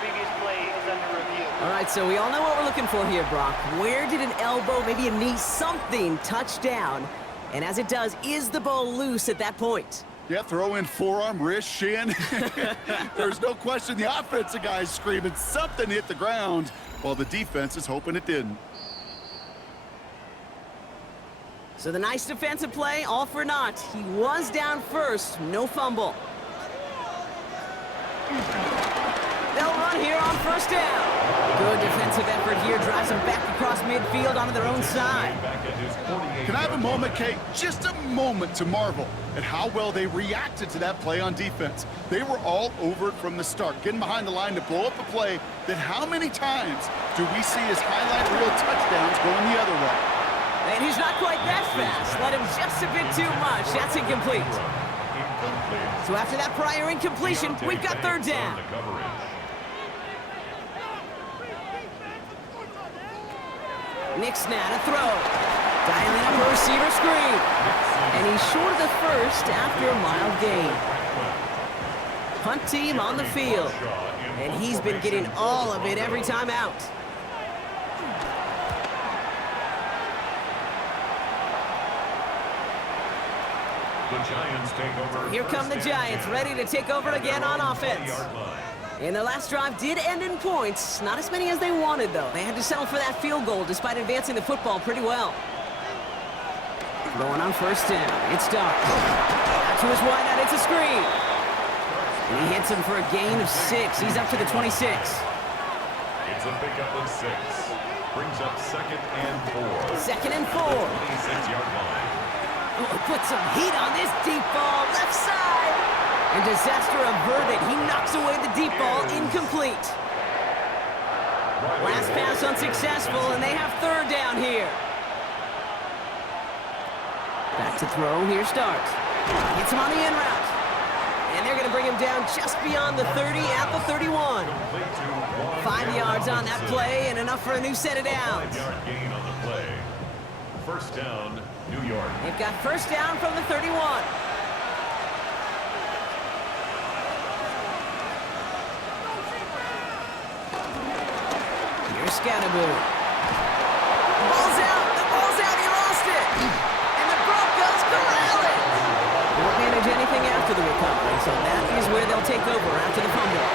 Previous play is under review. All right, so we all know what we're looking for here, Brock. Where did an elbow, maybe a knee, something touch down? And as it does, is the ball loose at that point? Yeah, throw in forearm, wrist, shin. There's no question the offensive guy's screaming something hit the ground, while the defense is hoping it didn't. So the nice defensive play, all for naught. He was down first, no fumble. They'll run here on 1st down. Good defensive effort here, drives them back across midfield onto their own side. Can I have a moment, Kate? Just a moment to marvel at how well they reacted to that play on defense. They were all over it from the start, getting behind the line to blow up a play that how many times do we see as highlight reel touchdowns going the other way? And he's not quite that fast. Let him just a bit too much. That's incomplete. So after that prior incompletion, we've got 3rd down. Nick Snad, a throw. Dialing up a receiver screen. And he's short of the 1st after a mild gain. Punt team on the field. And he's been getting all of it every time out. The Giants take over. Here come the Giants, ready to take over again on offense. And their last drive did end in points. Not as many as they wanted, though. They had to settle for that field goal despite advancing the football pretty well. Going on 1st down. It's Stark. Out to his wideout. It's a screen. And he hits him for a gain of 6. He's up to the 26. It's a pickup of 6. Brings up 2nd and 4. 2nd and 4. 26-yard line. Oh, put some heat on this deep ball. Left side. And disaster averted. He knocks away the deep ball. Incomplete. Last pass unsuccessful, and they have 3rd down here. Back to throw. Here Starks. Gets him on the in route. And they're going to bring him down just beyond the 30 at the 31. 5 yards on that play and enough for a new set of downs. 5-yard gain on the play. 1st down, New York. They've got 1st down from the 31. Here's Scatterboo. The ball's out. The ball's out. He lost it. And the Broncos corral it. They won't manage anything after the recovery, so that is where they'll take over after the fumble.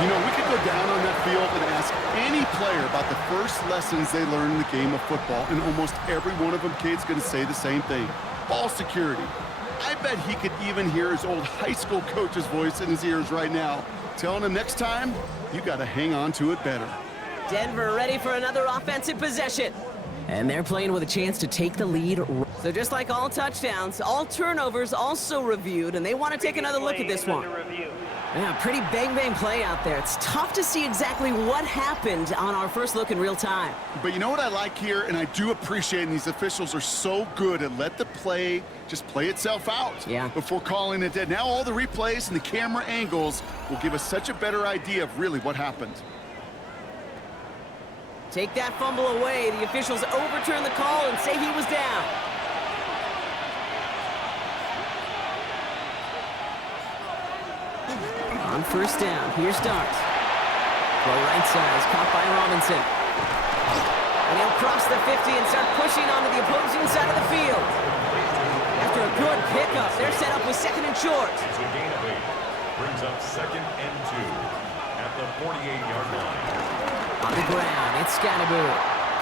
You know, we could go down on that field and ask any player about the first lessons they learned in the game of football, and almost every one of them, Kate's going to say the same thing. Ball security. I bet he could even hear his old high school coach's voice in his ears right now, telling him next time, you got to hang on to it better. Denver ready for another offensive possession. And they're playing with a chance to take the lead. So just like all touchdowns, all turnovers also reviewed, and they want to take another look at this one. Yeah, pretty bang-bang play out there. It's tough to see exactly what happened on our first look in real time. But you know what I like here, and I do appreciate, and these officials are so good at let the play just play itself out before calling it dead. Now all the replays and the camera angles will give us such a better idea of really what happened. Take that fumble away. The officials overturn the call and say he was down. On 1st down, here's Starks. Throw right side is caught by Robinson. And he'll cross the 50 and start pushing onto the opposing side of the field. After a good pickup, they're set up with 2nd and short. It's a gain of 8. Brings up 2nd and 2 at the 48-yard line. On the ground, it's Scatterboo.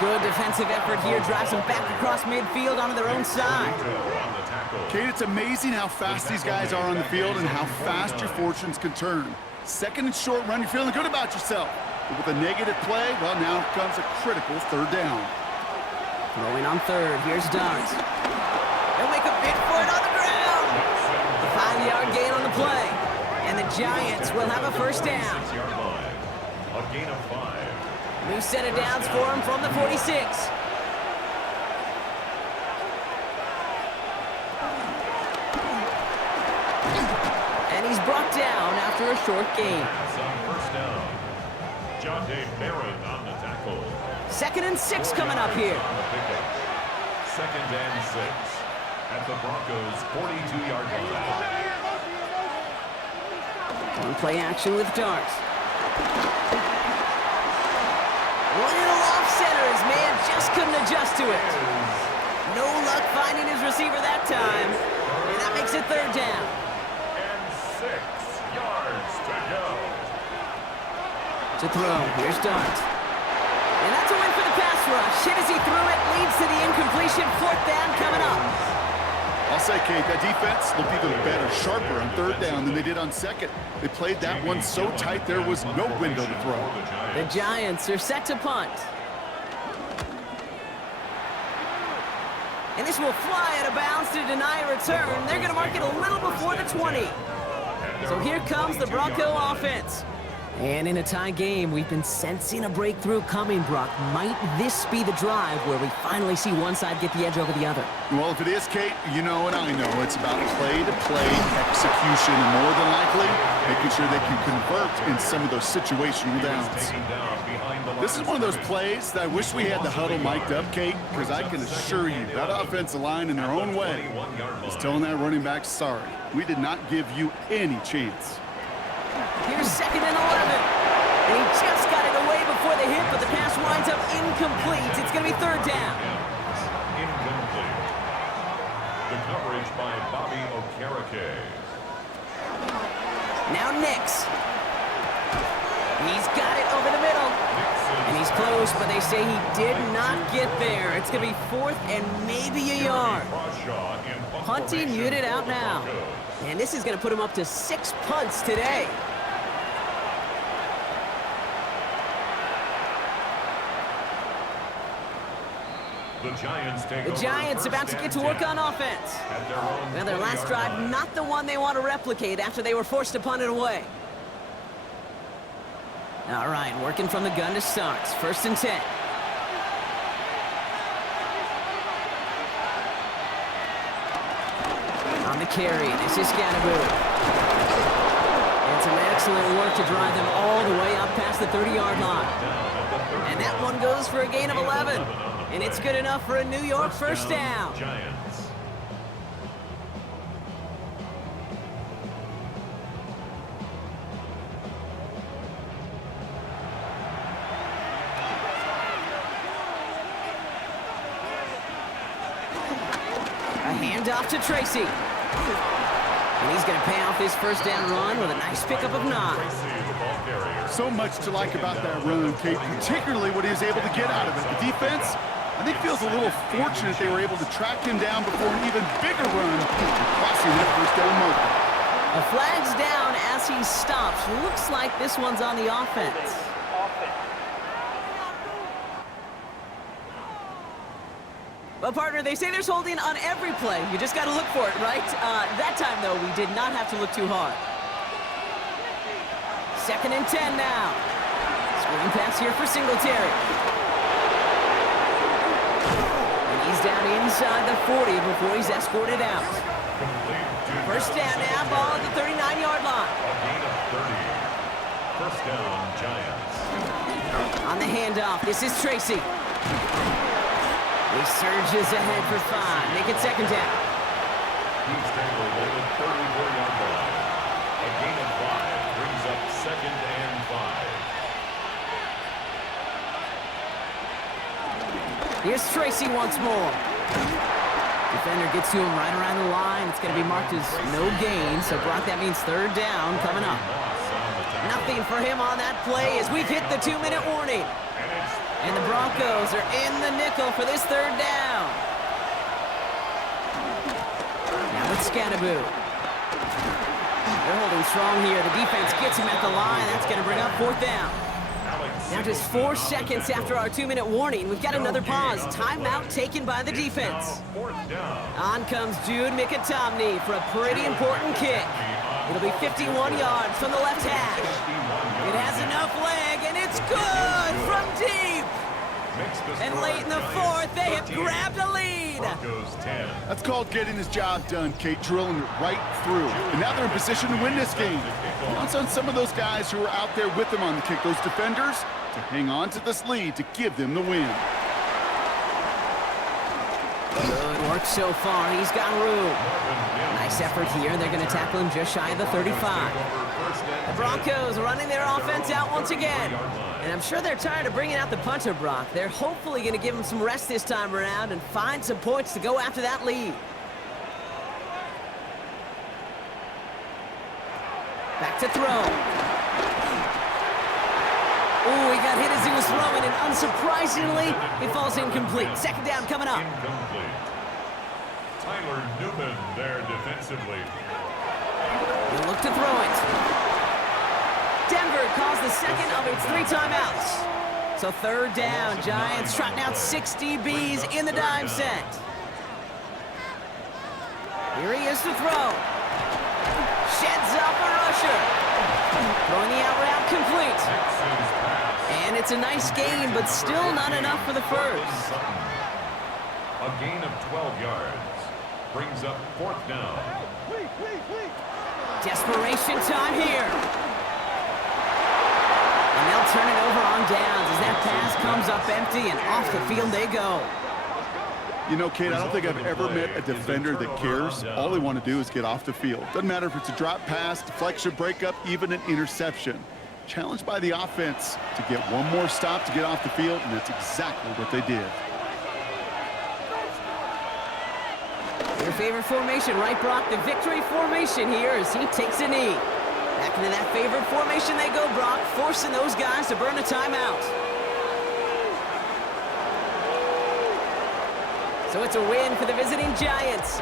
Good defensive effort here, drives them back across midfield onto their own side. Kate, it's amazing how fast these guys are on the field and how fast your fortunes can turn. Second and short run, you're feeling good about yourself. But with a negative play, well, now comes a critical third down. Throwing on third. Here's Duggs. He'll make a bid for it on the ground. A 5-yard gain on the play. And the Giants will have a first down. 6-yard line. A gain of 5. New set of downs for him from the 46. And he's brought down after a short gain. Pass on first down. John Day Barrett on the tackle. 2nd and 6 coming up here. On the pickup. 2nd and 6 at the Broncos' 42-yard line. On play action with Darks. Little off center. His man just couldn't adjust to it. No luck finding his receiver that time. And that makes it third down. And 6 yards to go. To throw. Here's Darks. And that's a win for the pass rush. Hit as he threw it. Leads to the incompletion. 4th down coming up. I'll say, Kate, that defense looked even better, sharper on third down than they did on second. They played that one so tight there was no window to throw. The Giants are set to punt. And this will fly out of bounds to deny a return. They're going to mark it a little before the 20. So here comes the Bronco offense. And in a tie game, we've been sensing a breakthrough coming, Brock. Might this be the drive where we finally see one side get the edge over the other? Well, if it is, Kate, you know and I know it's about play-to-play execution and more than likely making sure they can convert in some of those situational downs. This is one of those plays that I wish we had the huddle mic'd up, Kate, because I can assure you that offensive line in their own way is telling that running back, sorry, we did not give you any chance. Here's 2nd and 11. And he just got it away before the hit, but the pass winds up incomplete. It's going to be third down. Incomplete. The coverage by Bobby Okereke. Now Nix. He's got it over the middle. And he's close, but they say he did not get there. It's going to be 4th and maybe a yard. Punting unit out now. And this is going to put him up to 6 punts today. The Giants about to get to work on offense. Well, their last drive, not the one they want to replicate after they were forced to punt it away. All right, working from the gun to start. 1st and 10. On the carry, this is Scatterboot. And some excellent work to drive them all the way up past the 30-yard line. And that one goes for a gain of 11. And it's good enough for a New York first down. Giants. A handoff to Tracy. And he's going to pay off his first down run with a nice pickup of 9. So much to like about that run, Kate, particularly what he was able to get out of it. The defense, I think, feels a little fortunate they were able to track him down before an even bigger run, crossing that first down marker. A flag's down as he stops. Looks like this one's on the offense. Well, partner, they say there's holding on every play. You just got to look for it, right? That time, though, we did not have to look too hard. 2nd and 10 now. Screen pass here for Singletary. And he's down inside the 40 before he's escorted out. First down now, ball at the 39-yard line. A gain of 30. First down, Giants. On the handoff, this is Tracy. He surges ahead for 5. Make it 2nd down. He's tackled at the 34-yard line. A gain of 5 brings up 2nd and 5. Here's Tracy once more. Defender gets to him right around the line. It's going to be marked as no gain. So, Brock, that means third down coming up. Nothing for him on that play as we've hit the 2-minute warning. And the Broncos are in the nickel for this third down. Now it's Scatterboot. They're holding strong here. The defense gets him at the line. That's going to bring up 4th down. Now just 4 seconds after our 2-minute warning, we've got another pause. Timeout taken by the defense. On comes Jude Mikatomney for a pretty important kick. It'll be 51 yards from the left hash. It has enough leg, and it's good from deep. And late in the 4th, they have grabbed a lead. That's called getting his job done, Kate, drilling it right through. And now they're in position to win this game. Counts on some of those guys who are out there with them on the kick, those defenders, to hang on to this lead to give them the win. Good work so far. He's got room. Nice effort here. They're going to tackle him just shy of the 35. The Broncos running their offense out once again. And I'm sure they're tired of bringing out the punter, Brock. They're hopefully going to give him some rest this time around and find some points to go after that lead. Back to throw. Ooh, he got hit as he was throwing, and unsurprisingly, he falls incomplete. 2nd down coming up. Incomplete. Tyler Newman there defensively. He'll look to throw it. Denver calls the second of its 3 timeouts. So 3rd down, Giants trotting out 6 DBs in the dime set. Here he is to throw. Sheds up a rusher. Throwing the out route complete. And it's a nice gain, but still not enough for the first. A gain of 12 yards. Brings up 4th down. Desperation time here. And they'll turn it over on downs as that pass comes up empty and off the field they go. You know, Kate, I don't think I've ever met a defender that cares. All they want to do is get off the field. Doesn't matter if it's a drop pass, deflection, breakup, even an interception. Challenged by the offense to get one more stop to get off the field, and that's exactly what they did. Your favorite formation, right, Brock? The victory formation here as he takes a knee. Back into that favorite formation they go, Brock, forcing those guys to burn a timeout. So it's a win for the visiting Giants.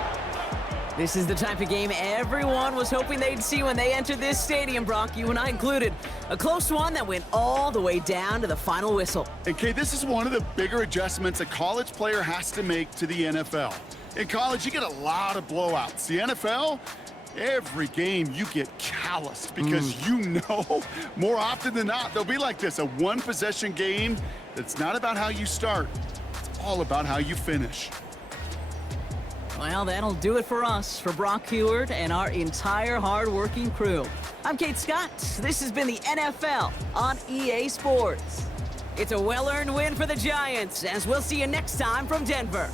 This is the type of game everyone was hoping they'd see when they entered this stadium, Brock, you and I included. A close one that went all the way down to the final whistle. And, Kate, this is one of the bigger adjustments a college player has to make to the NFL. In college, you get a lot of blowouts. The NFL, every game you get calloused because you know more often than not they'll be like this, a one-possession game that's not about how you start. It's all about how you finish. Well, that'll do it for us, for Brock Heward and our entire hard-working crew. I'm Kate Scott. This has been the NFL on EA Sports. It's a well-earned win for the Giants, as we'll see you next time from Denver.